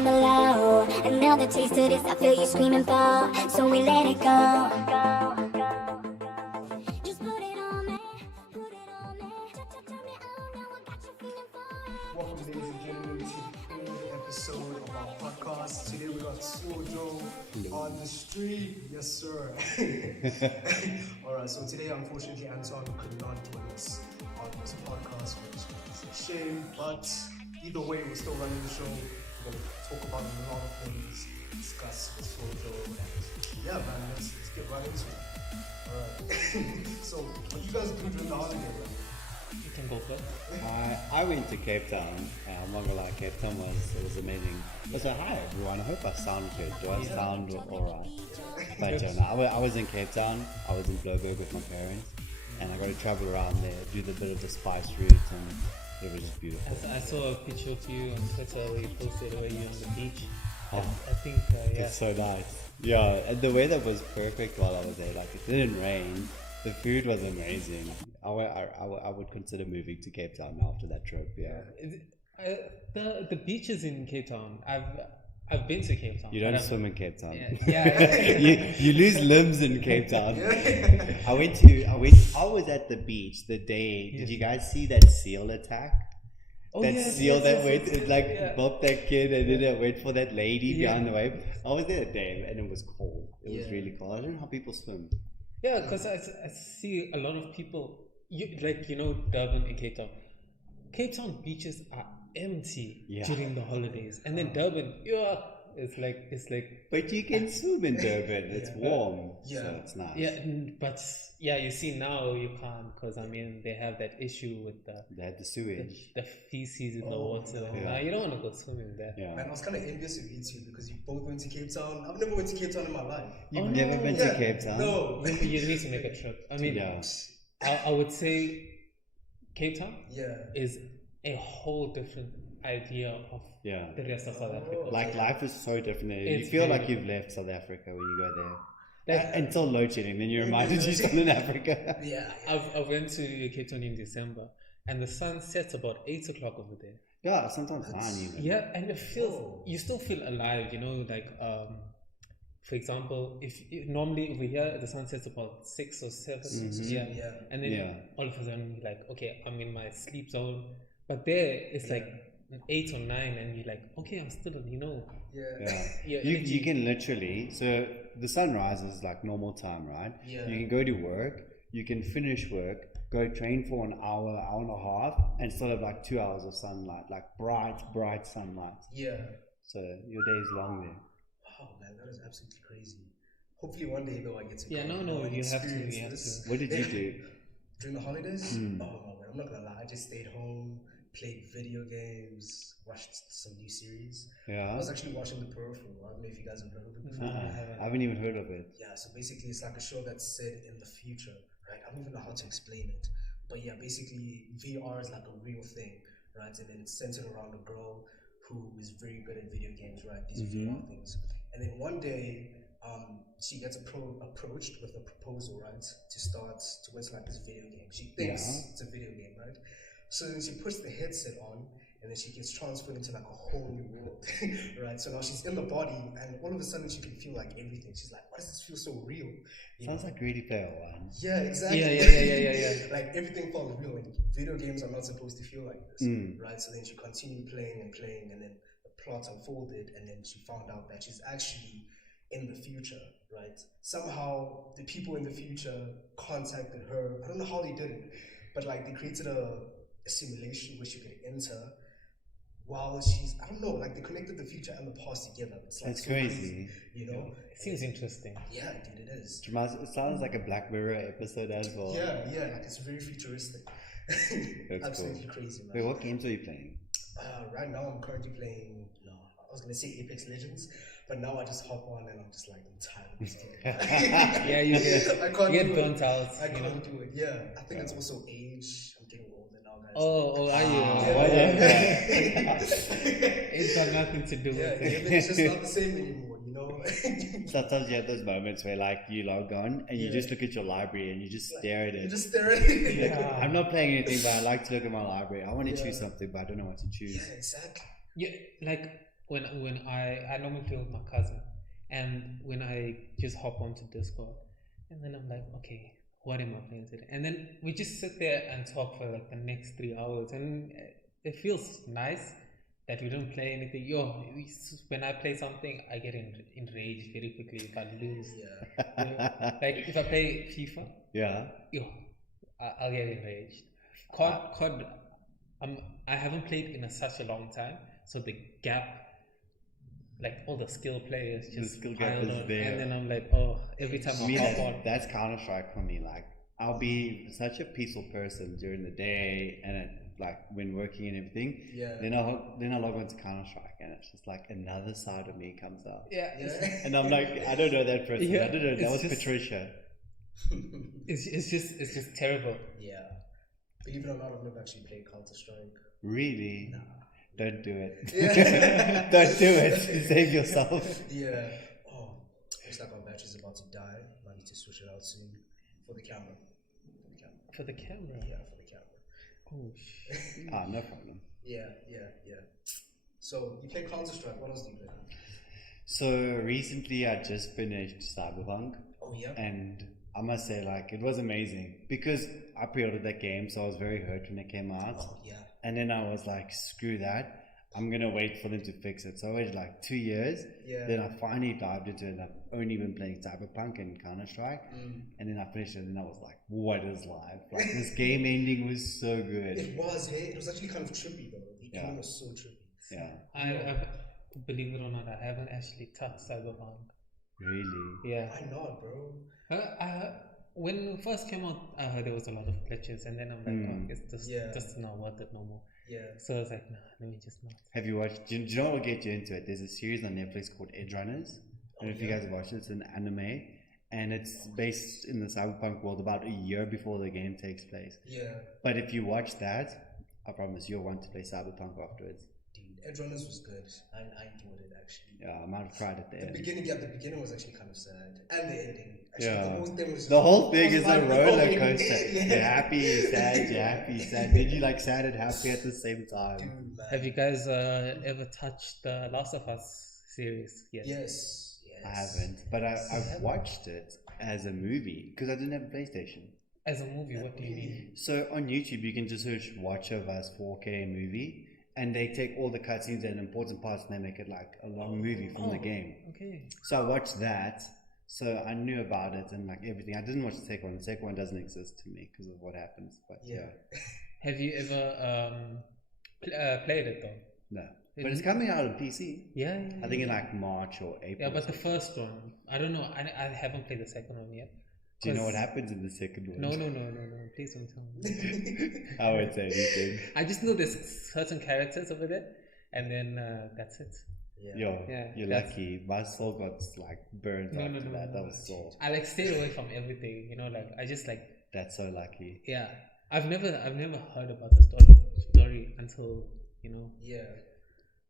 on the low. Another taste of this, I feel you screaming for. So we let it go. Just put it on me, put it on me. Turn me on, now I got you feeling for. Welcome, ladies and gentlemen, to the third episode of our podcast. Today we got Swol on the street. Yes, sir. Alright, so today, unfortunately, Anton could not join us on this podcast, which is a shame. But either way, we're still running the show. We're going to talk about a lot of things, discuss with Swol, and yeah, man, let's get right into it. Alright. So, what you guys do during the holiday, man? You can go first. I went to Cape Town. I'm not gonna lie, Cape Town was amazing. So hi everyone, I hope I sound good. Do I sound alright? But no, I was in Cape Town. I was in Bloberg with my parents, and I got to travel around there, do the bit of the spice route, and it was just beautiful. I saw a picture of you on Twitter where you posted where you're on the beach. Oh, I think yeah. It's so nice. Yeah, and the weather was perfect while I was there. Like it didn't rain. The food was amazing. I would consider moving to Cape Town after that trip. Yeah. The beaches in Cape Town. I've been to Cape Town. You don't swim in Cape Town. Yeah. you lose limbs in Cape Town. I was at the beach the day. Did you guys see that seal attack? Seal that went, it bopped that kid and then it went for that lady behind the wave. I was there that day and it was cold. It was really cold. I don't know how people swim. Yeah, because I see a lot of people, Durban and Cape Town. Cape Town beaches are empty during the holidays, and then Durban, it's like. But you can swim in Durban. It's warm, so it's nice. Yeah, but you see now you can't because they have that issue with the sewage, the feces in the water. Now you don't want to go swimming there. Yeah. Man, I was kind of envious of you two because you both went to Cape Town. I've never went to Cape Town in my life. You've never been to Cape Town? No. You need to make a trip. I would say Cape Town is a whole different idea of the rest of South Africa. Like life is so different there. You feel like you've left South Africa when you go there. Until load shedding, then you're reminded you're still in Africa. Yeah, I went to Cape Town in December, and the sun sets about 8 o'clock over there. Yeah, sometimes 9 even. Yeah, and you still feel alive. For example, normally over here the sun sets about 6 or 7, and then all of a sudden you're like, okay, I'm in my sleep zone. But there it's like 8 or 9, and you're like, okay, I'm still, You can literally, so the sun rises like normal time, right? Yeah. You can go to work, you can finish work, go train for an hour and a half, and still have like 2 hours of sunlight, like bright sunlight. Yeah. So your day is long there. Oh man, that is absolutely crazy. Hopefully one day though I get to you have to. What did you do? During the holidays? Oh man, I'm not gonna lie, I just stayed home, played video games, watched some new series. Yeah. I was actually watching The Peripheral. I don't know if you guys have heard of it before. I haven't even heard of it. Yeah, so basically it's like a show that's set in the future, right? I don't even know how to explain it. But yeah, basically VR is like a real thing, right? And then it's centered around a girl who is very good at video games, right? These VR things. And then one day, she gets approached with a proposal, right? To work like this video game. She thinks it's a video game, right? So then she puts the headset on, and then she gets transferred into like a whole new world, right? So now she's in the body, and all of a sudden she can feel like everything. She's like, why does this feel so real? Sounds like Ready Player One. Yeah, exactly. Yeah. Like everything felt real. Like video games are not supposed to feel like this, right? So then she continued playing, and then the plot unfolded, and then she found out that she's actually in the future, right? Somehow the people in the future contacted her. I don't know how they did it, but like they created a simulation where she could enter while she's, I don't know, like they connected the future and the past together. It's like that's so crazy. It seems interesting. Yeah, dude, it is. It sounds like a Black Mirror episode as well. Yeah, like it's very futuristic. That's absolutely cool. Crazy, man. Wait, what games are you playing? Right now I'm currently playing, I was gonna say Apex Legends, but now I just hop on and I'm just like, I'm tired of this game. You get burnt out. I can't do it. Yeah, I think it's also age. I'm getting older now, guys. Oh, are you? It's got nothing to do with it. It's just not the same anymore, Sometimes you have those moments where like you log on and you just look at your library and you just stare at it. You just stare at it. I'm not playing anything, but I like to look at my library. I want to choose something, but I don't know what to choose. Yeah, exactly. Yeah, like when I normally play with my cousin, and when I just hop onto Discord, and then I'm like, okay, what am I playing today? And then we just sit there and talk for like the next 3 hours, and it feels nice that we don't play anything. When I play something, I get enraged very quickly if I lose. Yeah. You know, like if I play FIFA, Yeah. I'll get enraged. COD, I haven't played in such a long time, so the gap, like all the skill players just skill gap piled is on, there. and then I'm like, oh, every time Me, I hop on, that's Counter-Strike for me. Like, I'll be such a peaceful person during the day and like when working and everything. Yeah. Then I log on to Counter-Strike and it's just like another side of me comes out. yeah, And I'm like, I don't know that person. Yeah, I don't know. That it's was just- Patricia. it's just terrible. Yeah. Believe it or not, I've never actually played Counter-Strike. Really? Nah. Don't do it. Yeah. Don't do it. Save yourself. Yeah. Oh, looks like our battery's about to die. I need to switch it out soon. For the camera. For the camera. Yeah, for the camera. Oh shit. No problem. Yeah. So, you play Counter-Strike. What else do you play? So recently I just finished Cyberpunk. Oh, yeah? And I must say, like, it was amazing because I pre-ordered that game, so I was very hurt when it came out. Oh, yeah. And then I was like, screw that. I'm gonna wait for them to fix it. So I waited like 2 years. Yeah. Then I finally dived into it. I've only been playing Cyberpunk and Counter-Strike. And then I finished it and I was like, what is life? Like, this game ending was so good. It was, hey? It was actually kind of trippy, though. The game was so trippy. Yeah. I believe it or not, I haven't actually touched Cyberpunk. Really? Yeah. Why not, bro? When it first came out, I heard there was a lot of glitches, and then I'm like, oh, it's just not worth it no more. Yeah. So I was like, nah, let me just not. Have you watched? Do you know what will get you into it? There's a series on Netflix called Edge Runners. I don't know if you guys have watched it. It's an anime, and it's based in the cyberpunk world about a year before the game takes place. Yeah. But if you watch that, I promise you'll want to play Cyberpunk afterwards. Dude, Edge Runners was good. I enjoyed it, actually. Yeah, I might have cried at the end. The beginning was actually kind of sad. And the ending. Actually, Yeah. the whole thing was The whole thing is a mind roller blowing. coaster. Yeah. You're happy, you're sad, you're happy, sad. Then you like sad and happy at the same time. Dude, man. Have you guys ever touched the Last of Us series yet? Yes. I haven't, but I've watched it as a movie because I didn't have a PlayStation. As a movie, what do you mean? So on YouTube, you can just search Watch of Us 4K movie, and they take all the cutscenes and important parts and they make it like a long movie from the game. Okay. So I watched that, so I knew about it and like everything. I didn't watch the second one. The second one doesn't exist to me because of what happens. But yeah, Have you ever played it though? no. But it's coming out on PC. Yeah. I think in like March or April. Yeah, but the first one, I don't know. I haven't played the second one yet. Do you know what happens in the second one? No. Please don't tell me. I won't say anything. I just know there's certain characters over there, and then that's it. You're lucky. My soul got like burned after that. That was so. I like stayed away from everything. You know, like I just like. That's so lucky. Yeah, I've never heard about the story until Yeah.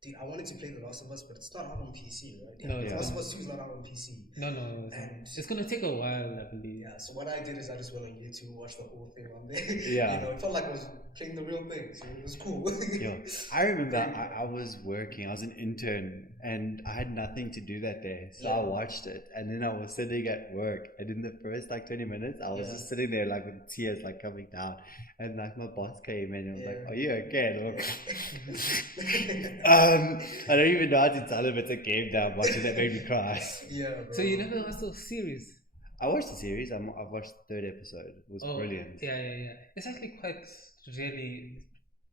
Dude, I wanted to play The Last of Us, but it's not out on PC, right? No, The Last of Us 2 is not out on PC. No. And It's gonna take a while, I believe. yeah, so what I did is I just went on YouTube, watched the whole thing on there. Yeah. It felt like I was playing the real thing, so it was cool. I remember I was working, I was an intern, and I had nothing to do that day. So I watched it, and then I was sitting at work, and in the first like 20 minutes, I was just sitting there like with tears like coming down. And like my boss came in and was like, "Are you okay?" And I'm like, I don't even know how to tell him it's a game that I'm watching that made me cry. Yeah, bro. So you never watched the series? I watched the series. I've watched the third episode. It was brilliant. Yeah. It's actually quite really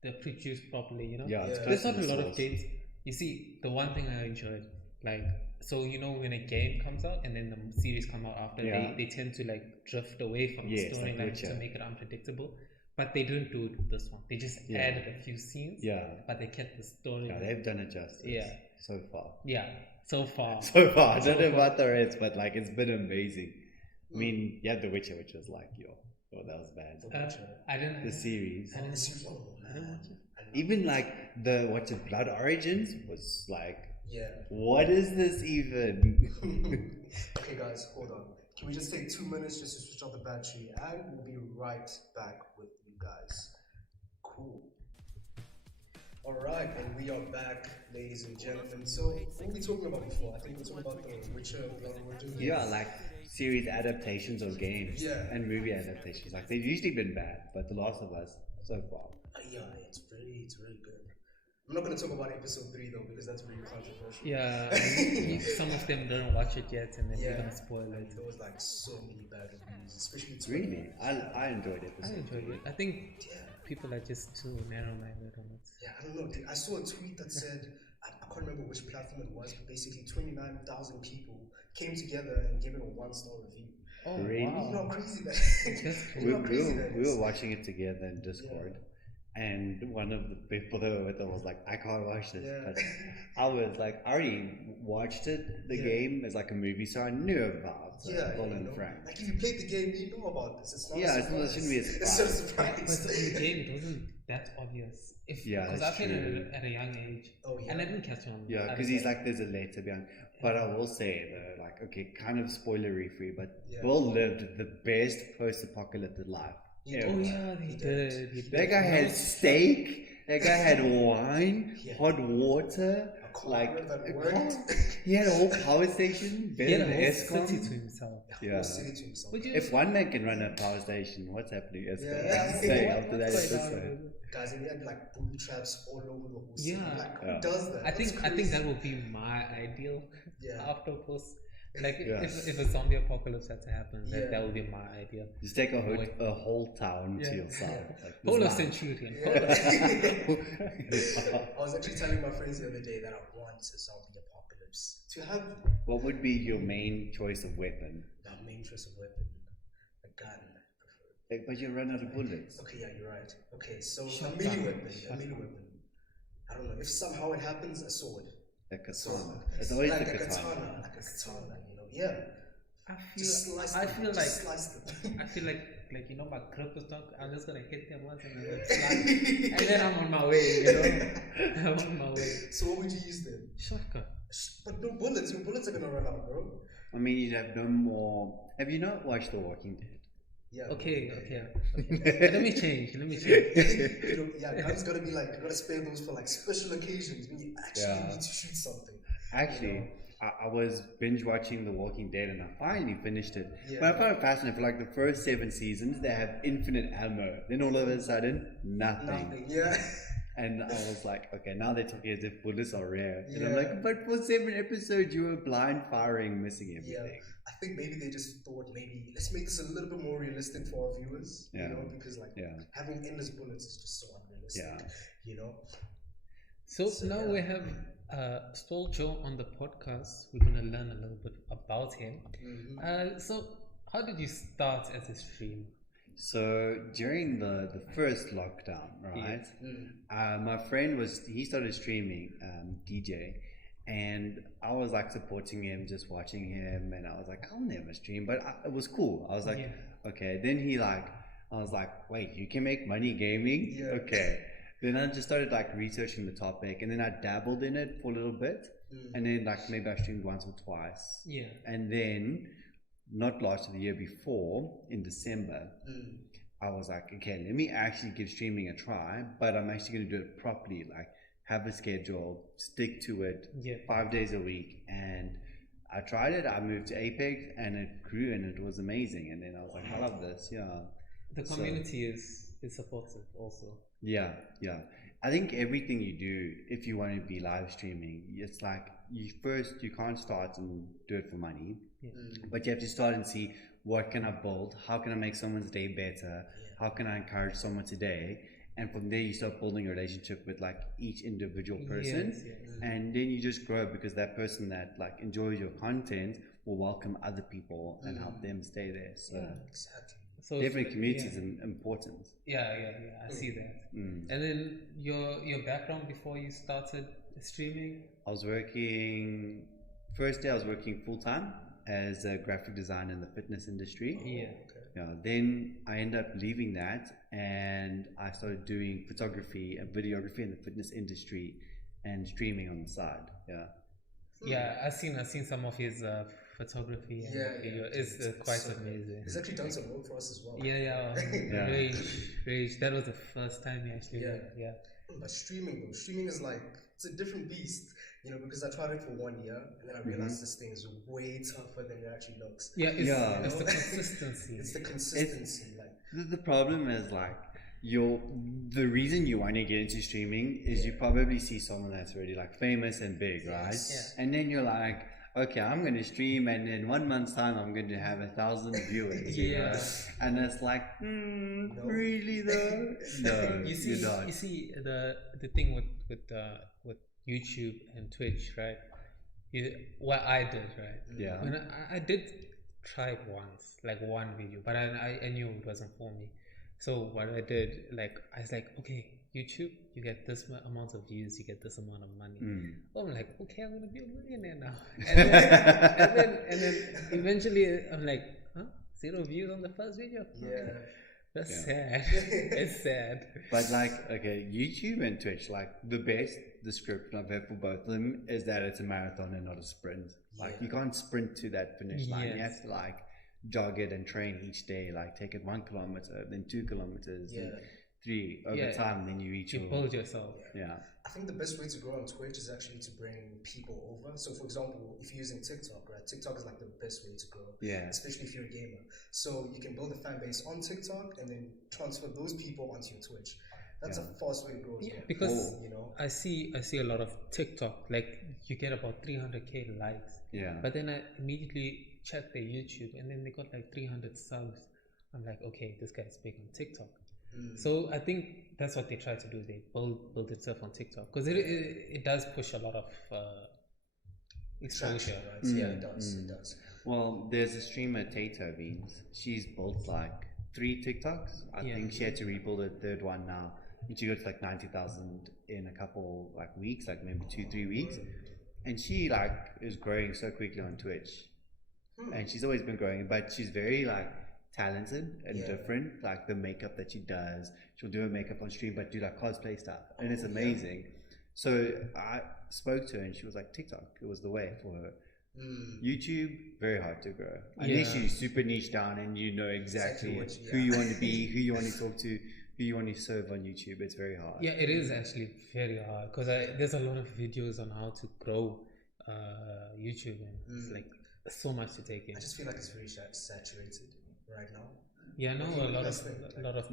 they're produced properly, you know. Yeah, it's There's close not to a the lot of source. games. You see, the one thing I enjoyed, like, so when a game comes out and then the series come out after, they tend to like drift away from the Yes, like storyline to Witcher. make it unpredictable. But they didn't do it with this one. They just added a few scenes. Yeah. But they kept the story. Yeah, they've done it justice. Yeah. So far. Yeah. So far. So far. I don't know about the rest, but like it's been amazing. I mean, you had The Witcher, which was like, that was bad. I didn't. The series. And the series, oh man. Even like Blood Origins was like, Yeah. what is this even? Okay, guys, hold on. Can we just take 2 minutes just to switch off the battery, and we'll be right back with you guys. Cool. Alright, and we are back, ladies and gentlemen. So, what were we talking about before? I think we were talking about the Witcher Blood Origin. Yeah, like series adaptations of games Yeah. and movie adaptations. Like they've usually been bad, but The Last of Us so far. Yeah, it's really good. I'm not going to talk about episode 3 though, because that's really controversial. Yeah, some of them don't watch it yet, and then we're gonna spoil it. There was like so many bad reviews, especially Really, I enjoyed it. I enjoyed it. I think people are just too narrow-minded on it. Yeah, I don't know. I saw a tweet that said, I can't remember which platform it was, but basically 29,000 people came together and gave it a 1-star review. Oh Really? You know wow! how crazy that That's you know how crazy that We is? were watching it together in Discord, and one of the people that were with us was like, "I can't watch this." Yeah. But I was like, I already watched it. The game as like a movie, so I knew about Paul and Frank. Like if you played the game, you know about this. It's not Yeah, a it's not- it surprise. shouldn't be a It's not a surprise. But surprise. in the game, it wasn't that obvious. Yeah, Because I that's played true. it at a young age, Oh, yeah. and I didn't catch on. Yeah, at because a he's time. like, there's a letter behind. But I will say though, like, okay, kind of spoilery free, but Yeah. Bill lived the best post-apocalyptic life. He ever. Oh yeah, he did. He did. That guy had steak. That guy had wine, Yeah. hot water, A car like that a worked. car. He had a whole power station, He better had than a whole city to ESCOM. himself. Yeah. Whole city to himself. Would you? If one man can run a power station, what's happening? ESCOM? Yeah. Say What- after that what's going on? episode. Guys, and we had like booby traps all over the whole city. Yeah. Like, who Yeah. does that? I think That's I think that crazy. would be my ideal Yeah. after post. Like Yeah. if a zombie apocalypse had to happen, Yeah. that would be my idea. Just take a Wait. whole town Yeah. to yourself. Like, Polo this line. Centurion. I was actually telling my friends the other day that I want a zombie apocalypse to have What would be your main choice of weapon? the main choice of weapon, a gun. Like, but you run out of bullets. Okay, yeah, you're right. Okay, so a Shotgun. melee weapon. A melee weapon. I don't know if somehow it happens, a sword. The So, katana. It's always like the a katana. like a katana, you know. Yeah, I just feel slice I them. feel just like slice them. I feel like you know my grip is not. I'm just gonna hit them once and then slide, and then I'm on my way. You know, I'm on my way. So what would you use then? Shotgun. But no bullets. Your bullets are gonna run out, bro. I mean, you'd have no more. Have you not watched The Walking Dead? Yeah. Okay. Let me change. You know, yeah, guns gotta be like you gotta spare those for like special occasions when you actually Yeah. need to shoot something. Actually, I was binge watching The Walking Dead and I finally finished it. Yeah. But I found it fascinating. For like the first 7 seasons, they have infinite ammo. Then all of a sudden, nothing. Nothing. Yeah. And I was like, okay, now they're talking as if bullets are rare. And I'm Yeah. like, but for 7 episodes, you were blind firing, missing Yeah. everything. I think maybe they just thought maybe let's make this a little bit more realistic for our viewers. Yeah. You know, because like Yeah. having endless bullets is just so unrealistic. Yeah. You know. So So, now yeah. we have Swol Joe on the podcast. We're gonna learn a little bit about him. Mhm. So how did you start as a streamer? So during the first lockdown, right? My friend he started streaming, DJ, and I was like supporting him, just watching him, and I was like, I'll never stream, but it was cool. I was like, Yeah. okay. Then I was like, wait, you can make money gaming? Yeah. Okay. Then I just started like researching the topic, and then I dabbled in it for a little bit, and then like maybe I streamed once or twice, Yeah. and then not last year, the year before in December. I was like, okay, let me actually give streaming a try, but I'm actually going to do it properly, like have a schedule, stick to it, Yeah. 5 days a week. And I tried it, I moved to Apex and it grew and it was amazing. And then I was like, I love this, yeah. The community is supportive also. Yeah. I think everything you do, if you want to be live streaming, it's like you can't start and do it for money, but you have to start and see what can I build, how can I make someone's day better, how can I encourage someone today, and from there you start building a relationship with like each individual person, Yes. and then you just grow because that person that like enjoys your content will welcome other people and help them stay there. So Exactly. So definitely community yeah. is important. Yeah. I see that. And then your background before you started streaming. I was working, first day I was working full time as a graphic designer in the fitness industry. Yeah. Then I ended up leaving that and I started doing photography and videography in the fitness industry and streaming on the side. Yeah, I've seen some of his photography and video. It's quite so amazing. He's actually done some work for us as well. Yeah. Rage. That was the first time he actually did. Yeah. But streaming is like, it's a different beast, you know, because I tried it for 1 year and then I realized this thing is way tougher than it actually looks. Yeah, it's, Yeah. it's the consistency. It's the consistency, like. The problem is like the reason you want to get into streaming is you probably see someone that's already like famous and big, right? Yes. And then you're like, okay, I'm going to stream, and in 1 month's time, I'm going to have 1,000 viewers. You know? And it's like, really though? No, You see, you're not. you see the thing with YouTube and Twitch, right? What I did, right? Yeah. When I did try it once, like one video, but I knew it wasn't for me. So what I did, like, I was like, okay, YouTube, you get this amount of views, you get this amount of money. Oh, I'm like, okay, I'm gonna be a millionaire now. And then eventually I'm like, huh? 0 views on the first video? Yeah. That's sad. It's sad. But like, okay, YouTube and Twitch, like the best description I've heard for both of them is that it's a marathon and not a sprint. Like you can't sprint to that finish line. You have to like jog it and train each day. Like take it 1 kilometer, then 2 kilometers, then 3 over time. Then you reach. You build yourself. Yeah. I think the best way to grow on Twitch is actually to bring people over. So, for example, if you're using TikTok, right? TikTok is like the best way to grow. Yeah. Especially if you're a gamer. So you can build a fan base on TikTok and then transfer those people onto your Twitch. That's a fast way to grow as well. Because you know, I see a lot of TikTok, like you get about 300k likes. Yeah. But then I immediately check their YouTube and then they got like 300 subs. I'm like, okay, this guy's big on TikTok. So I think that's what they try to do. They build itself on TikTok because it does push a lot of exposure. right? Yeah, it does. It does. Well, there's a streamer, Tato Beans. She's built like 3 TikToks. I think she had to rebuild a 3rd one now. And she got to like 90,000 in a couple like weeks, like maybe 2-3 weeks. And she like is growing so quickly on Twitch. And she's always been growing, but she's very like talented and different. Like the makeup that she does, she'll do her makeup on stream, but do like cosplay stuff, and it's amazing. So I spoke to her, and she was like, TikTok, it was the way for her. YouTube, very hard to grow unless you super niche down and you know exactly who you want to be, who you want to talk to, who you want to serve on YouTube. It's very hard. Yeah, it is actually very hard because there's a lot of videos on how to grow YouTube, and it's like so much to take in. I just feel like it's very saturated right now. Yeah, I know a lot of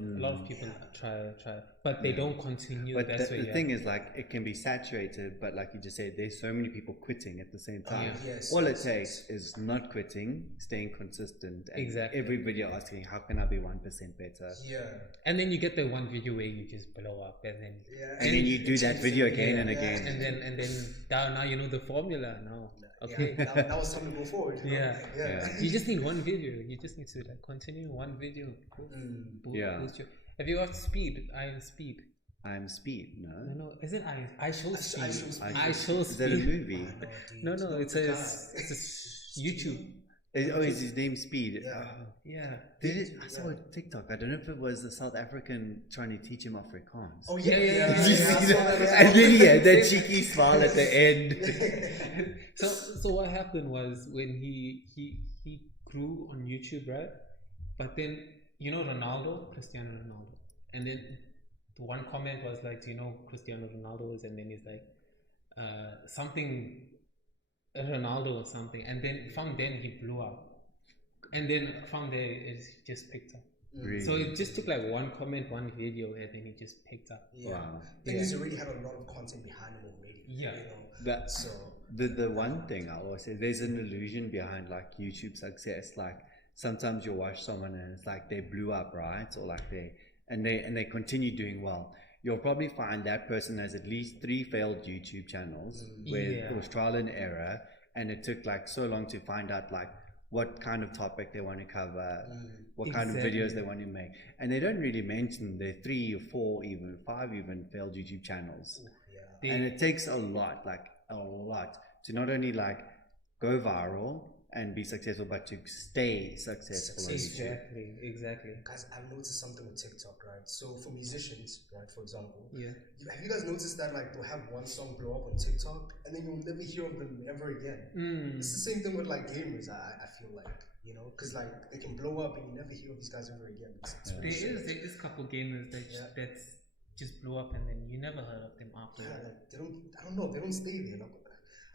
people try, but they don't continue. But That's the thing is, like, it can be saturated, but like you just said, there's so many people quitting at the same time. All it takes is not quitting, staying consistent, and every video asking, how can I be 1% better? Yeah. And then you get the one video where you just blow up, and then and then you do that video again and again, and then now you know the formula now. Okay. That was time to go forward. You know? Yeah. You just need one video. You just need to like continue one video. Have you watched Speed? I'm Speed. I'm Speed. No. No. Is it I Show Speed? I Show Is that a movie? No. It's a YouTube. Is his name Speed? Yeah. I saw a TikTok. I don't know if it was a South African trying to teach him Afrikaans. Oh yeah. Did you see that? And then he had that cheeky smile at the end. So what happened was when he grew on YouTube, right? But then you know Cristiano Ronaldo, and then the one comment was like, do you know Cristiano Ronaldo is? And then he's like something Ronaldo or something, and then from then he blew up, and then from there it just picked up. Really? So it just took like one comment, one video, and then it just picked up. Wow. Thing is, he already had a lot of content behind him already. Yeah. You know? That's the one thing I always say. There's an illusion behind like YouTube success. Like sometimes you watch someone and it's like they blew up, right? Or like they continue doing well. You'll probably find that person has at least 3 failed YouTube channels where it was trial and error, and it took like so long to find out like what kind of topic they want to cover, what kind of videos they want to make, and they don't really mention their 3 or 4, even 5 even failed YouTube channels. And it takes a lot to not only like go viral and be successful, but to stay successful. Exactly. Guys, I've noticed something with TikTok, right? So for musicians, right, for example, have you guys noticed that like they'll have one song blow up on TikTok and then you'll never hear of them ever again? It's the same thing with like gamers. I feel like, you know, because like they can blow up and you never hear of these guys ever again. There is a couple gamers just blew up, and then you never heard of them after. Yeah, like they don't. I don't know. They don't stay there. Like,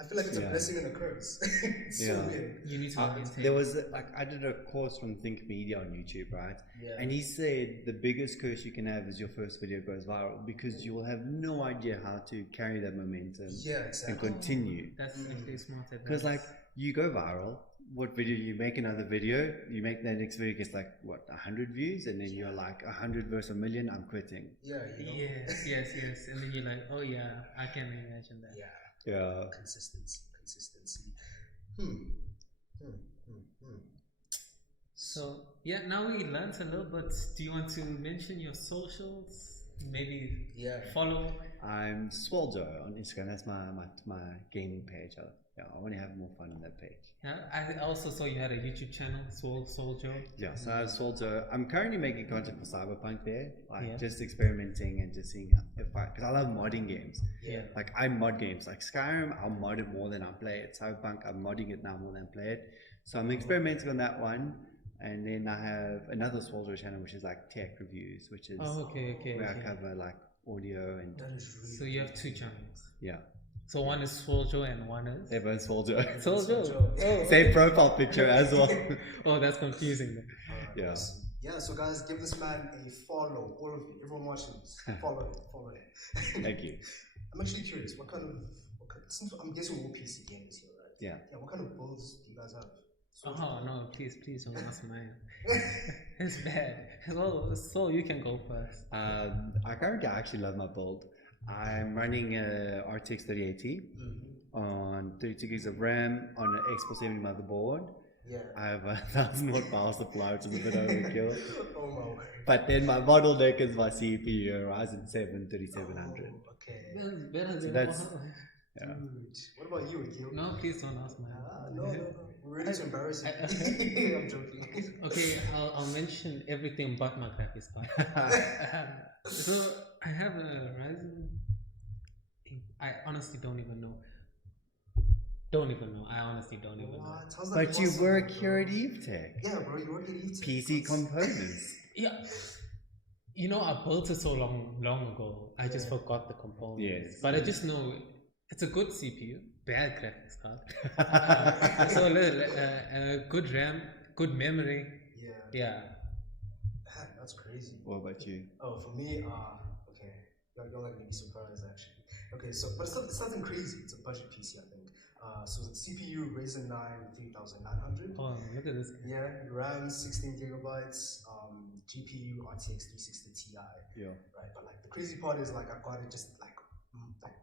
I feel like it's a blessing and a curse. It's so weird. You need to there was like I did a course from Think Media on YouTube, right? Yeah. And he said the biggest curse you can have is your first video goes viral because you will have no idea how to carry that momentum Yeah, exactly. and continue. That's actually smart advice. Because like you go viral, what video you make another video, you make that next video gets like what 100 views, and then you're like 100 versus a million. I'm quitting. Yeah, you know. Yes, and then you're like, oh yeah, I can imagine that. Yeah. Consistency. So yeah, now we learned a little, but do you want to mention your socials? Maybe follow. I'm Swol on Instagram. That's my gaming page. I want to have more fun on that page. Yeah, I also saw you had a YouTube channel, Swol Joe. Yeah, so I have Swol. I'm currently making content for Cyberpunk there, like Yeah. just experimenting and just seeing if because I love modding games. Yeah. Like I mod games, like Skyrim, I'll mod it more than I play it. Cyberpunk, I'm modding it now more than I play it. So I'm experimenting on that one, and then I have another Swol channel which is like tech reviews, which is okay. where I cover like audio and That is really So you have two channels. yeah. So one is Swol Joe and one is They're both Swol. Swol Joe. Oh, Same profile picture as well. oh, that's confusing. Then. Yeah. Awesome. Yeah, so guys, give this man a follow. All of you, everyone watching this, follow him. Thank you. I'm actually curious, what kind of since I'm guessing we're all PC gamers here, right? Yeah. Yeah, what kind of builds do you guys have? Oh no, please don't ask mine. It's bad. So you can go first. I currently actually love my build. I'm running a RTX 3080 on 32 gigs of RAM on an X470 motherboard. Yeah. I have 1,000 watt power supply, which is a bit overkill. Oh my word. But then my bottleneck is my CPU, Ryzen 7 3700. Oh, okay. That's better than that's- Dude. What about you, Akil? No, please don't ask mine. No. We're ready to embarrass you. I'm joking. Okay, I'll mention everything but my graphics card. So I have a Ryzen. I honestly don't even know. I honestly don't even know. What? How's that But you possible, work bro? here at Evetech. Yeah, bro, you work at Evetech. PC components. Yeah. You know, I built it so long ago. I just forgot the components. Yes. But I just know it's a good CPU, bad graphics card. So good RAM, good memory. Yeah. Man, that's crazy. What about you? Oh, for me, okay. You're like maybe surprised actually. Okay, so but it's nothing crazy. It's a budget PC, I think. So the CPU Ryzen 9 3900. Oh, look at this. Yeah, RAM 16 gigabytes. GPU RTX 360 Ti. Yeah. Right, but like the crazy part is like I got it just like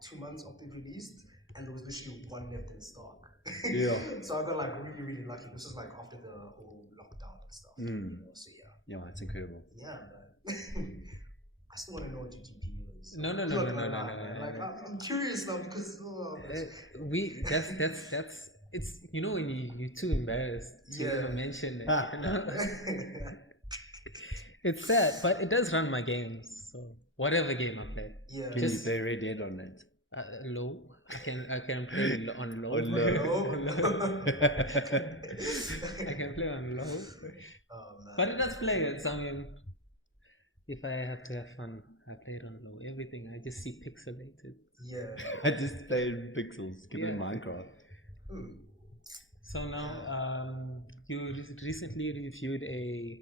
2 months after it released, and there was literally one left in stock. Yeah. So I got like really lucky. This was like after the whole lockdown and stuff. You know? So yeah. Yeah, it's incredible. Yeah, man. I still want to know what your GPU is. No. Like I'm curious now because That's it's when you're too embarrassed to even mention it. You know? It's sad, but it does run my games. So whatever game I play, yeah. Can you play Red Dead on it? low. I can play on low. On low. I can play on low. Oh, man. But it does play it. So I mean, if I have to have fun, I play it on low. Everything I just see pixelated. Yeah. I just play in pixels, given Minecraft. So now, you recently reviewed a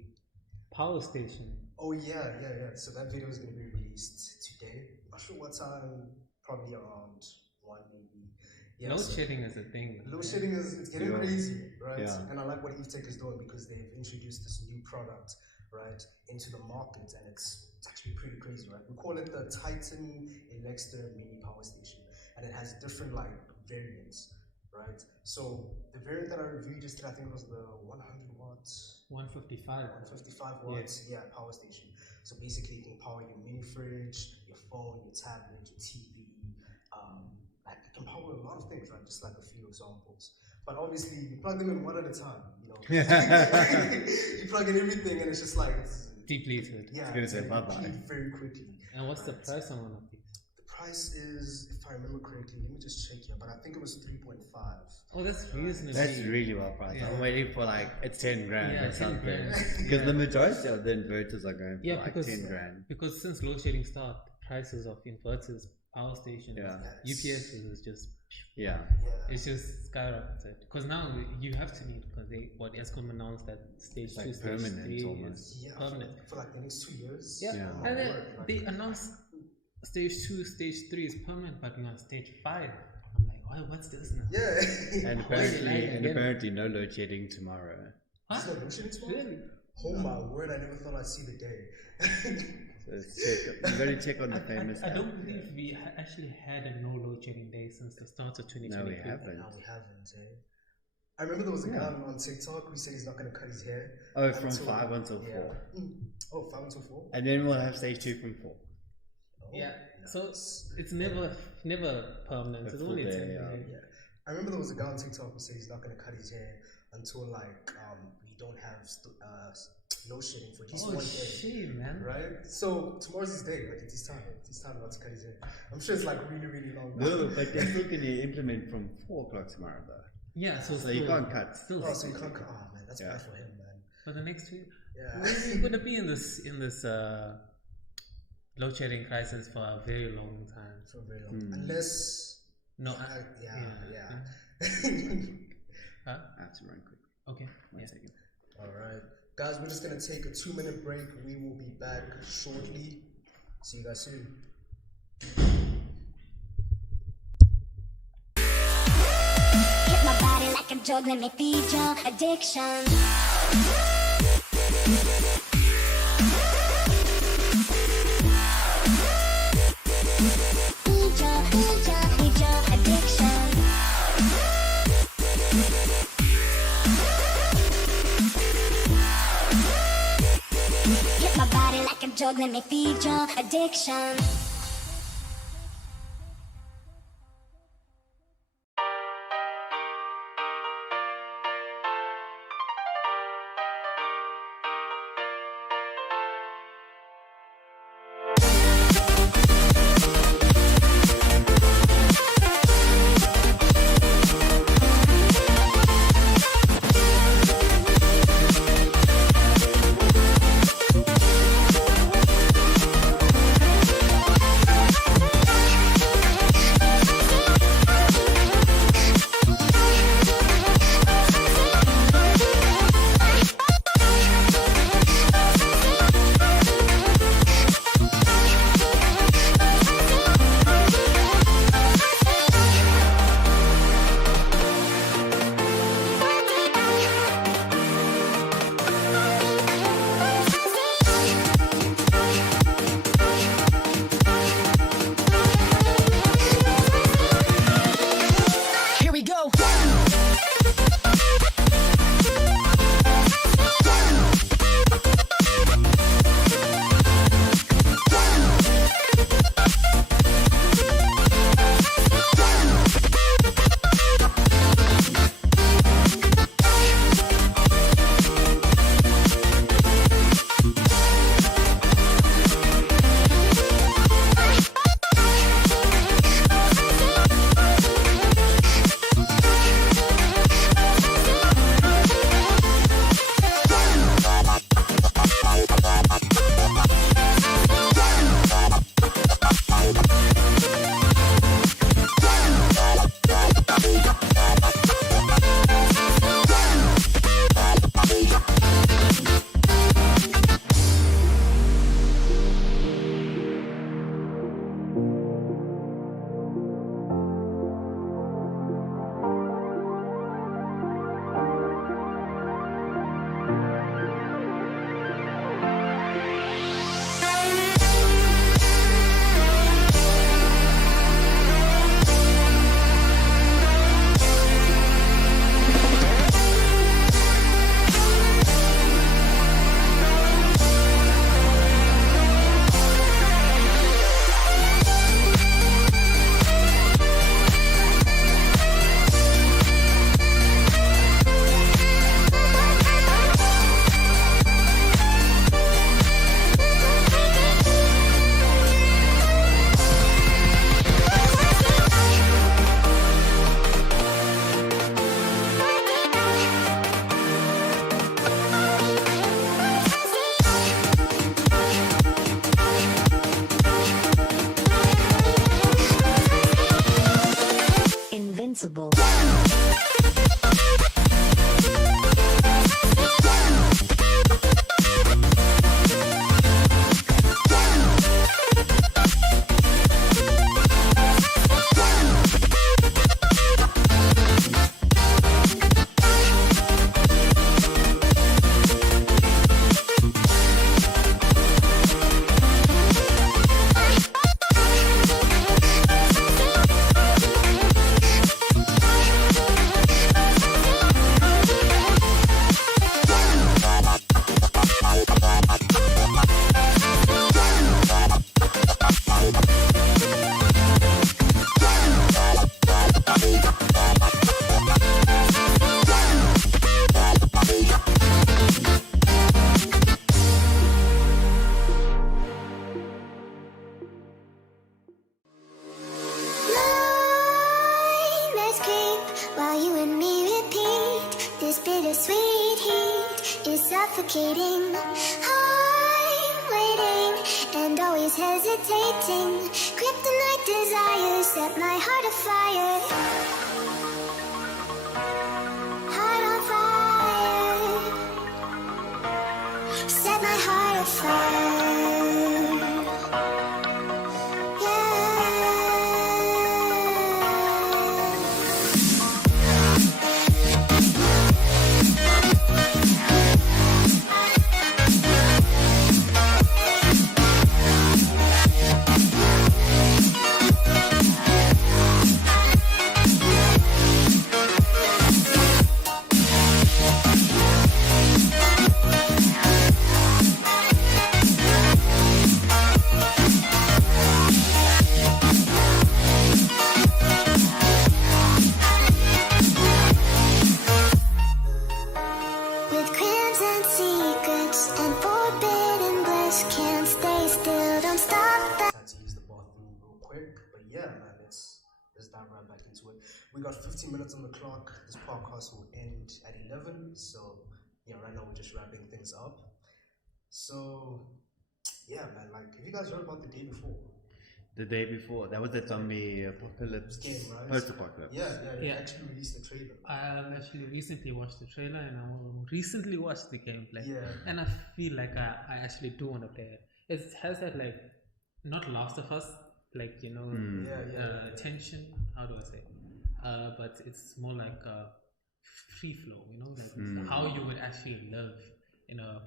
power station. Oh yeah. So that video is going to be released today. Not sure what time. Probably around 1 maybe. Yeah, Load so shedding is a thing. load shedding it's getting crazy, right? Yeah. And I like what Evetech is doing because they've introduced this new product, right, into the market, and it's actually pretty crazy, right? We call it the Titan Elexter Mini Power Station, and it has different like variants, right? So the variant that I reviewed yesterday, I think it was the 100 watts. 155. 155 watts, power station. So basically, you can power your mini fridge, your phone, your tablet, your TV. Like you can power a lot of things, right? Just like a few examples. But obviously, you plug them in one at a time. You know, you plug in everything, and it's just like Depleted. yeah, gonna say bye-bye. deplete very quickly. And what's the price on one of these? The price is, if I remember correctly, let me just check here. But I think it was 3.5. Oh, that's reasonably. That's really well priced. Yeah. I'm waiting for like it's 10 grand Yeah, or 10 something. grand. Because the majority of the inverters are going for like because 10 grand. Because since load shedding started, prices of inverters, power stations, Yeah. UPSs is just Yeah. it's just skyrocketed. Because now you have to need because what ESCOM announced that stage like 2, stage permanent 3 almost. is Yeah, permanent. for like the next 2 years. Yeah, Yeah. and then Word, like- they announced stage 2, stage 3 is permanent, but we're on stage 5. I'm like, what's this now? Yeah. And Why is it like again? apparently no load shedding tomorrow. Huh? There's no load shedding tomorrow? Really? Oh my word, I never thought I'd see the day. So let's check. You got to check on the famous I app. don't believe we actually had a no load shedding day since the start of 2023. No, we haven't. No, we haven't, eh? I remember there was a guy on TikTok who said he's not going to cut his hair. Oh, from until- 5 until 4. Yeah. Oh, 5 until 4? And then we'll have stage 2 from 4. Oh, Yeah, so nice. it's never permanent. A It's full only day, temporary. Yeah. I remember there was a guy on TikTok who said he's not going to cut his hair until like we don't have load shedding for at least Oh, 1 day. shame, man. Right? So tomorrow's his day, like it's his time. It's his time not to cut his hair. I'm sure it's like really, really long. No, but they're still going to implement from 4 o'clock tomorrow, though. Yeah, so So you still- can't cut. Still, Oh, so you can't cut. Oh man, that's Yeah. bad for him, man. for the next week, Yeah. we're gonna be in this load shedding crisis for a very long time. For very long. Unless No, yeah. Huh? I have to run quick. Okay. One Yeah. second. All right, guys, we're just gonna take a 2-minute break. We will be back shortly. See you guys soon. Hit my body like a drug, let me feed your addiction. Feed your addiction. Hit my body like a drug, let me feed your addiction. suffocating. I'm waiting and always hesitating. Kryptonite desires set my heart afire. Heart on fire. Set my heart afire. With crimson secrets and forbidden bliss, can't stay still, don't stop. Had to use the bathroom real quick, but yeah, man, let's dive right back into it. We got 15 minutes on the clock. This podcast will end at 11, so yeah, right now we're just wrapping things up. So yeah, man, like, have you guys heard about the day before? The day before, that was the zombie apocalypse Game, right? Post-apocalypse. They Yeah. actually released the trailer. I actually recently watched the trailer and I recently watched the gameplay. Yeah. And I feel like I actually do want to play it. It has that like, not Last of Us, like, you know, tension, how do I say? But it's more like free flow, you know, like how you would actually live in a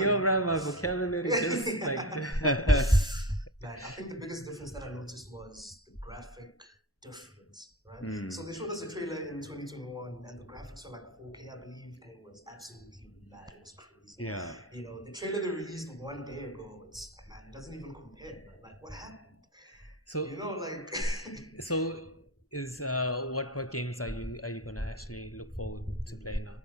Yo, right, my vocabulary just like Man, I think the biggest difference that I noticed was the graphic difference, right? So they showed us a trailer in 2021 and the graphics were like 4K, I believe, and it was absolutely mad. It was crazy. Yeah. You know, the trailer they released 1 day ago, it's, man, it doesn't even compare. Like, what happened? so. You know, like. So is what games are you gonna actually look forward to play now?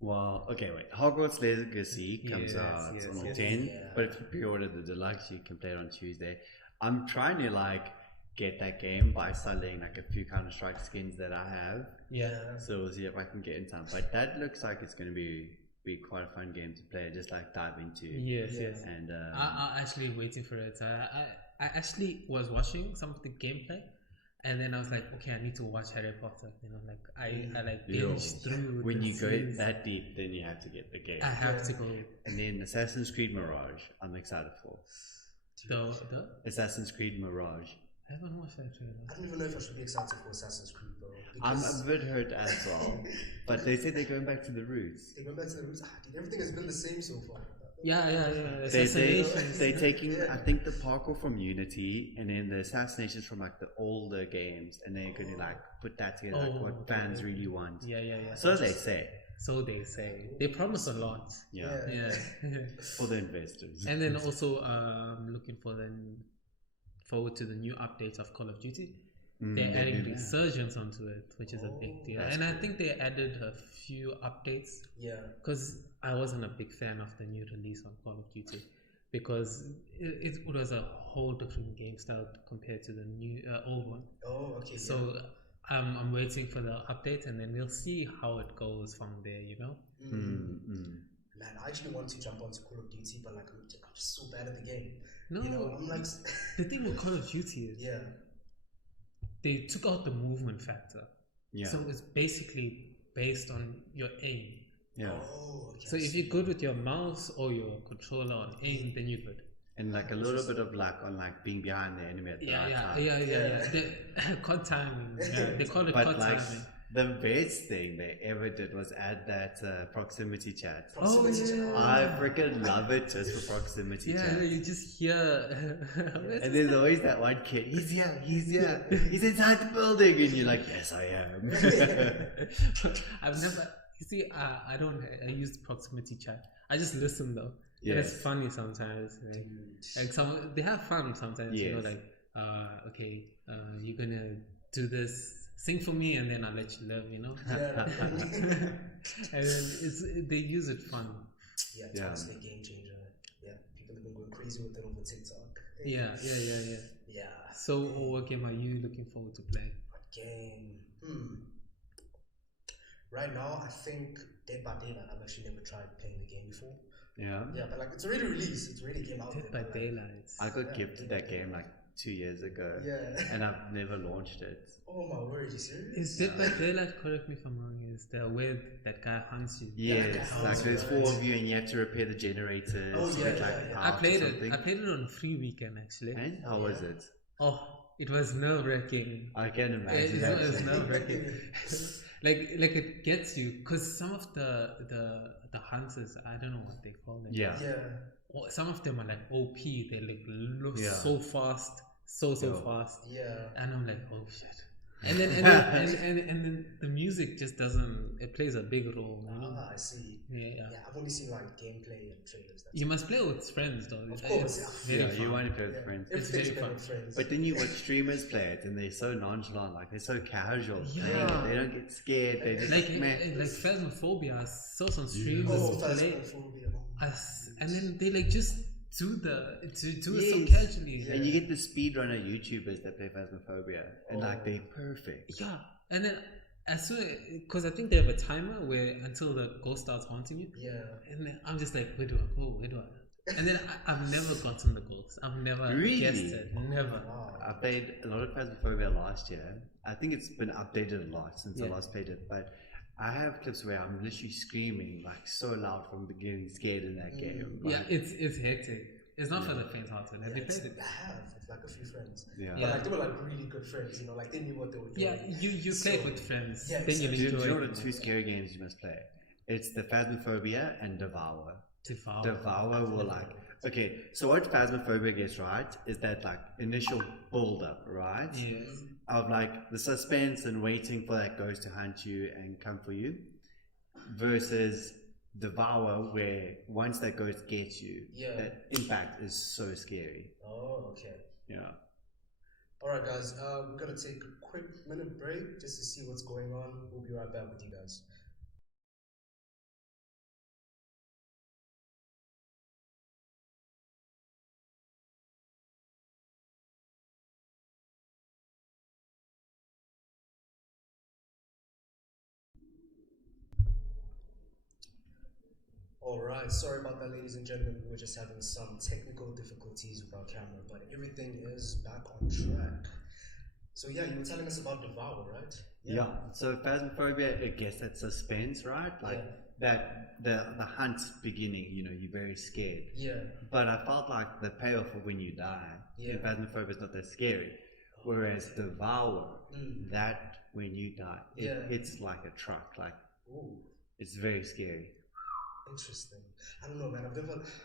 Well, okay, wait. Hogwarts Legacy comes out on the 10th, but if you pre-order the deluxe, you can play it on Tuesday. I'm trying to like get that game by selling like a few Counter-Strike skins that I have. Yeah. So we'll see if I can get in time. But that looks like it's going to be quite a fun game to play, just like dive into. Yes. And I'm actually waiting for it. I actually was watching some of the gameplay, and then I was like, okay, I need to watch Harry Potter. You know, like I like binged through. When the you go series. that deep, then you have to get the game. I have to go. And then Assassin's Creed Mirage, I'm excited for. The Assassin's Creed Mirage. I haven't watched that trailer. I don't even know if I should be excited for Assassin's Creed, though. I'm because a bit hurt as well, but they say they're going back to the roots. they went back to the roots. Dude, everything has been the same so far. Yeah. Assassinations. They're taking, I think, the parkour from Unity and then the assassinations from like the older games, and they're going to like put that together, like what fans really want. Yeah. So they say. So they say. They promise a lot. Yeah. Yeah. For the investors. And then also looking forward to the new updates of Call of Duty. They're adding resurgence onto it, which is a big deal. And I think they added a few updates. Yeah. Because I wasn't a big fan of the new release on Call of Duty, because it was a whole different game style compared to the new old one. Oh, okay. So I'm waiting for the update, and then we'll see how it goes from there. You know. Man, I actually want to jump onto Call of Duty, but like I'm just so bad at the game. No, You know, I'm like. the thing with Call of Duty is Yeah. they took out the movement factor. Yeah. So it's basically based on your aim. Yeah. Oh, okay. So if you're good with your mouse or your controller on aim, then you're good. And like a little bit of luck on like being behind the enemy at the right time. Yeah. COD timing. Yeah, they call it But COD like timing. the best thing they ever did was add that proximity chat. Oh, yeah. I freaking love it just for proximity Yeah, chat. you just hear. And there's always that one kid, he's here, he's inside the building, and you're like, yes, I am. I've never. You see, I use proximity chat. I just listen though. Yeah. And it's funny sometimes. Like some, they have fun sometimes. You know, Yes. like, okay, you're gonna do this. Sing for me, and then I'll let you live. You know. Yeah. And they use it fun. Yeah, it's honestly a game changer. Yeah, people have been going crazy with it over TikTok. Yeah. Yeah. So, what game are you looking forward to play? What game? right now, I think Dead by Daylight. I've actually never tried playing the game before. Yeah. Yeah, but like it's already released. It's already came out. Dead there, by but, like, Daylight. I got Yeah, gifted that game like 2 years ago. Yeah. And I've never launched it. Oh my word, you serious? Is Dead by Daylight, correct me if I'm wrong, is the where that guy hunts you? Yes, Yeah, like there's right. 4 of you and you have to repair the generators. Oh, to yeah, get, like, yeah, yeah. I power played or it. something. I played it on free weekend actually. And how was it? Oh, it was nerve wracking. I can It imagine. was actually. nerve wracking. like it gets you because some of the hunters, I don't know what they call them. Yeah. Yeah. Well, some of them are like OP. They like look Yeah. so fast, so Yeah. fast, Yeah. and I'm like, oh shit. And then and then the music just doesn't. It plays a big role. You know? Ah, I see. Yeah. Yeah, I've only seen like gameplay and trailers. That's You must play with friends though. Of course, It's yeah. very Yeah, you fun. want to play with yeah. friends. Everything's very better fun. with friends. But then you watch streamers play it and they're so nonchalant, like they're so casual. Yeah. They don't get scared. They just Like man. Phasmophobia. I saw some streamers oh, play Phasmophobia. us, and then they like just do it so Yes. casually. And you get the speedrunner YouTubers that play Phasmophobia, and like they're perfect. Yeah, and then as soon because I think they have a timer where until the ghost starts haunting you, Yeah. and then I'm just like, where do I go? Where do I? And then I've never gotten the ghost. I've never Really? guessed it. Never. Wow. I played a lot of Phasmophobia last year. I think it's been updated a lot since I Yeah. last played it, but I have clips where I'm literally screaming like so loud from the beginning, scared in that game. Yeah, Like, it's hectic. It's not for the faint-hearted. Have Yeah, you it's- played it? I have with like a few friends. Yeah. But Yeah. like they were like really good friends, you know, like they knew what they were doing. Yeah, you play it So- with friends. Yeah, then you'll Do you enjoy know it. the two scary games you must play? It's the Phasmophobia and Devour. Devour. Devour will like okay. So what Phasmophobia gets right is that like initial build up, right? Yes. Of like the suspense and waiting for that ghost to hunt you and come for you, versus Devour, where once that ghost gets you, Yeah. that impact is so scary. Oh, okay. Yeah. Alright guys, we're gonna take a quick minute break just to see what's going on. We'll be right back with you guys. Alright, sorry about that, ladies and gentlemen. We were just having some technical difficulties with our camera, but everything is back on track. So, yeah, you were telling us about Devour, right? Yeah. So Phasmophobia, it gets that suspense, right? Like that the hunt beginning, you know, you're very scared. Yeah. But I felt like the payoff of when you die in Phasmophobia is not that scary. Whereas Devour, that when you die, it hits like a truck. Like Ooh, it's very scary. interesting. I don't know, man.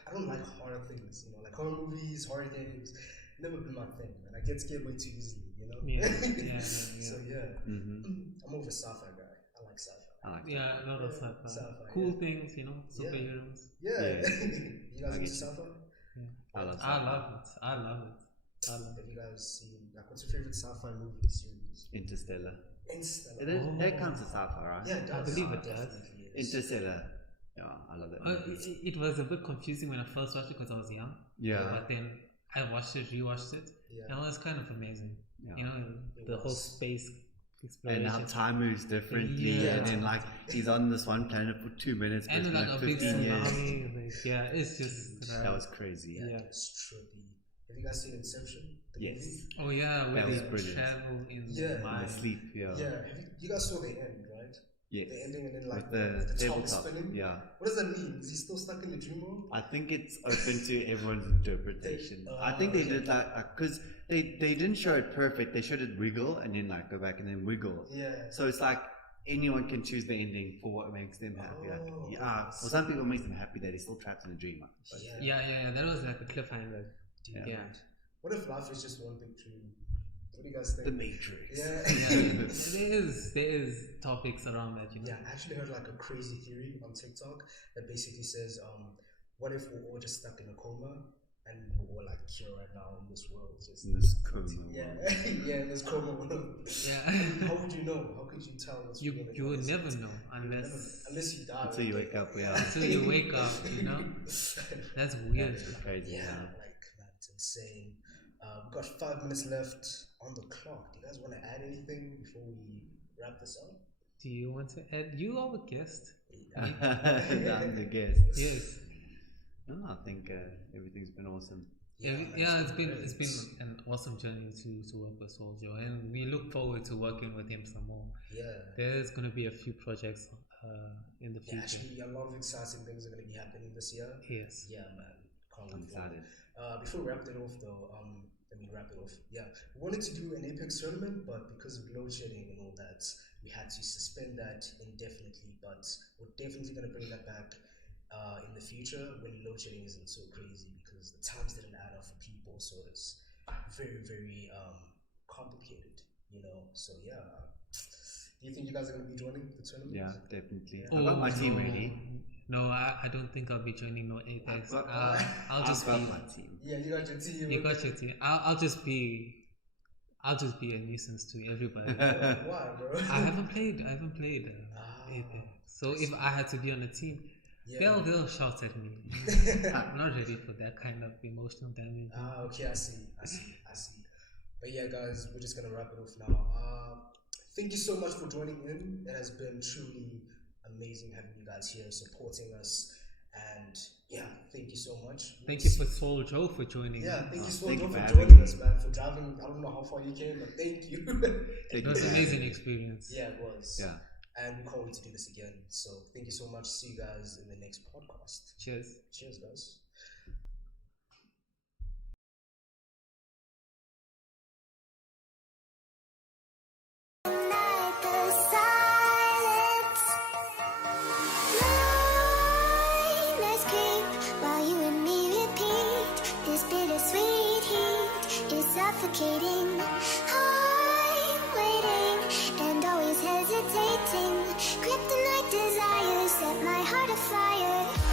I don't like horror things, you know, like horror movies, horror games. Never been my thing, man. I get scared way too easily, you know? Yeah. So, yeah. Mm-hmm. I'm more of a sci-fi guy. I like sci-fi. I like that. Yeah, a lot of Yeah, sci-fi. sci-fi, Cool yeah. things, you know, superheroes. Yeah. Yeah. You guys I into get you. sci-fi? I love I sci-fi. love it. I love it. Have you guys seen, like, what's your favorite sci-fi movie series? Interstellar. Interstellar. That counts as sci-fi, right? Yeah, it does. I believe it definitely does. is. Interstellar. Yeah, I love that movie. It was a bit confusing when I first watched it because I was young. Yeah. But then I watched it, rewatched it, Yeah. and it was kind of amazing. Yeah. You know, the whole was. space And exploration. how time moves differently, Yeah. and then like he's on this one planet for 2 minutes, but And it's like like a big 15 years. tsunami. Like, yeah, it's just. That was crazy. Yeah. It's trippy. Have you guys seen Inception? The Yes. movie? Oh, yeah, where That was they brilliant. travel in Yeah. mind. And sleep, yeah. Yeah. You guys saw the end, right? Yes. The ending and then like With the top tabletop. spinning. Yeah. What does that mean? Is he still stuck in the dream world? I think it's open to everyone's interpretation. I think they okay. did that because they didn't show it perfect. They showed it wiggle and then like go back and then wiggle. Yeah. So it's like anyone can choose the ending for what makes them happy. Like, Oh, yeah. For some people, it makes them happy that he's still trapped in a dream. But Yeah, that was like a cliffhanger. Dude, Yeah. What if life is just one big dream? What do you guys think? The Matrix. Yeah. There is topics around that, you know. Yeah, I actually heard like a crazy theory on TikTok that basically says, what if we're all just stuck in a coma and we're like here right now in this world? Just In this coma yeah, world. yeah, in this coma world. Yeah. How would you know? How could you tell what's You real and you what would isn't? never know You would never- unless unless you die. Until you one wake day. up, yeah. until you wake up, you know. That's weird. That's crazy. Yeah, Yeah. like that's insane. We've got 5 minutes left on the clock. Do you guys want to add anything before we wrap this up? Do you want to add? You are a guest. I'm the guest. Yes. No, I think everything's been awesome. It's been an awesome journey to work with Swol, and we look forward to working with him some more. Yeah. There's gonna be a few projects in the future. Yeah, actually, a lot of exciting things are going to be happening this year. Yes. Yeah, man. Can't I'm wait for it. excited. Before we wrap it off, though, let me wrap it off. Yeah, we wanted to do an Apex tournament, but because of load shedding and all that, we had to suspend that indefinitely. But we're definitely going to bring that back in the future when load shedding isn't so crazy, because the times didn't add up for people, so it's very, very complicated, you know. So yeah. Do you think you guys are going to be joining the tournament? Yeah, definitely. Yeah. I got my team ready. No, I don't think I'll be joining no Apex. I'll just got be. my team. Yeah, you got your team. You got your team. I'll just be a nuisance to everybody. Why, bro? I haven't played Apex, so if I had to be on a team, they'll shout at me. I'm not ready for that kind of emotional damage. Okay, I see. But yeah, guys, we're just gonna wrap it off now. Thank you so much for joining in. It has been truly amazing having you guys here, supporting us, and yeah, thank you so much. Thank you for Swol Joe for joining. Yeah, thank you so thank much you for for joining having us, man. For driving, I don't know how far you came, but thank you. It was an amazing experience. Yeah, it was. Yeah. And we can't wait to do this again. So thank you so much. See you guys in the next podcast. Cheers. Cheers, guys. Night, the silence. Let's creep while you and me repeat. This bittersweet heat is suffocating. I'm waiting and always hesitating. Kryptonite desires set my heart afire.